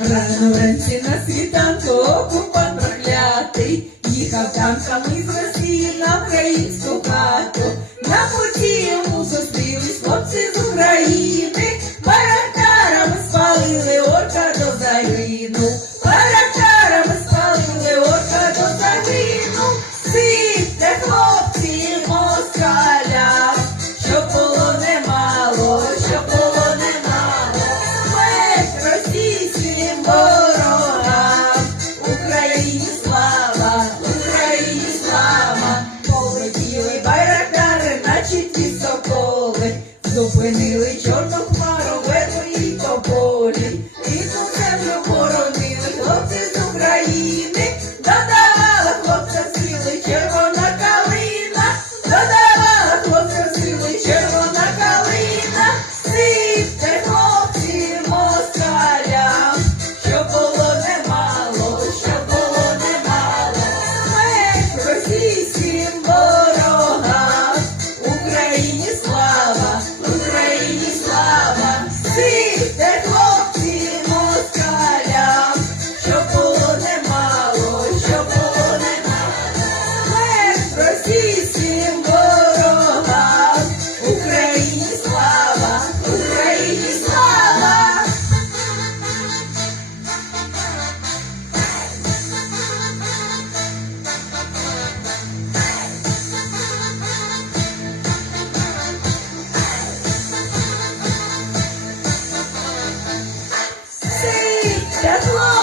Рано вранці на світанку окупант проклятий, їхав танками зупинили чорт. That's.